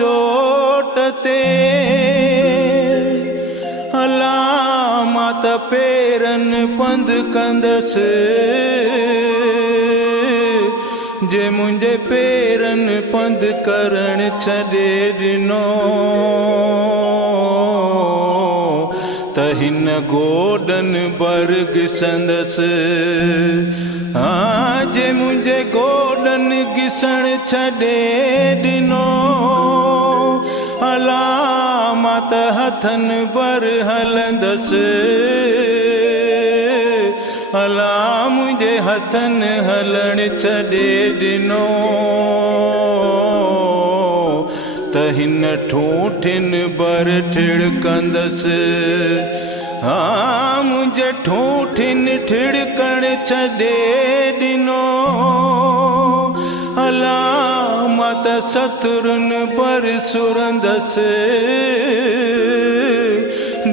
चोट ते हला मां त पेरन पंध कंदस जे मुंहिंजे पेरन पंध करण छॾे ॾिनो त हिन गोॾनि बर्ग संदसि हाँ जे मुंहिंजे गोॾनि घिसण छॾे ॾिनो हला मां त हथनि बर हलंदसि हला मुंहिंजे हथनि हलण छॾे ॾिनो त हिन ठूठिन बर ठिड़कंदसि हाँ मुंहिंजे ठूठिन ठिड़कण छॾे ॾिनो हला मां त सतुरनि पर सुरंदसि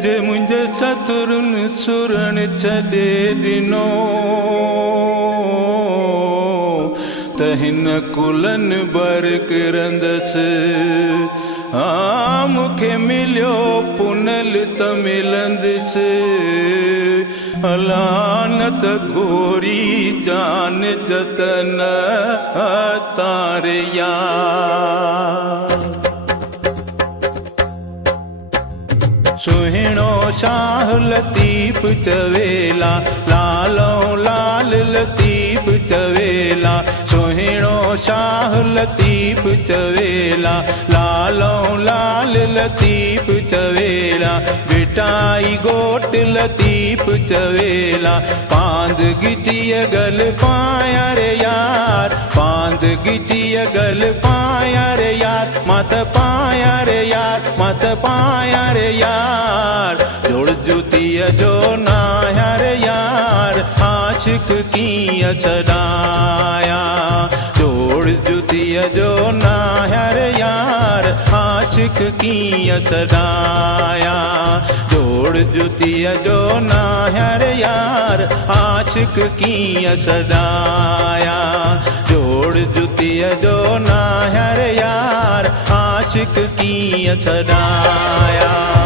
जे मुंहिंजे सतुरनि सुरण छॾे ॾिनो त हिन कुलनि बर किरंदसि हाँ मूंखे मिलियो पुनल त मिलंदसि हलानत गोरी जान जतन तारे यार सुहिणो शाह लतीफ़ चवेला लालो लाल लतीफ़ चवेला सुहिणो शाह लतीफ़ चवेला लालो लाल लतीफ़ चवेला बिटाई गोट लतीफ़ चवेला पांद गिचिय गल पाया रे यार पांद गिचिय गल पाया रे यार मत पाया रे यार मत पाया रे यार जोड़ जुतिया जो ना रे यार आशिक कीअं छॾाया जोड़ जुतिया जो ना रे यार आशिक कीअं छॾाया जोड़ जुतिया जो ना रे यार आशिक कीअं छॾाया जोड़ जुतिया जो ना रे यार आशिक कीअं छॾाया।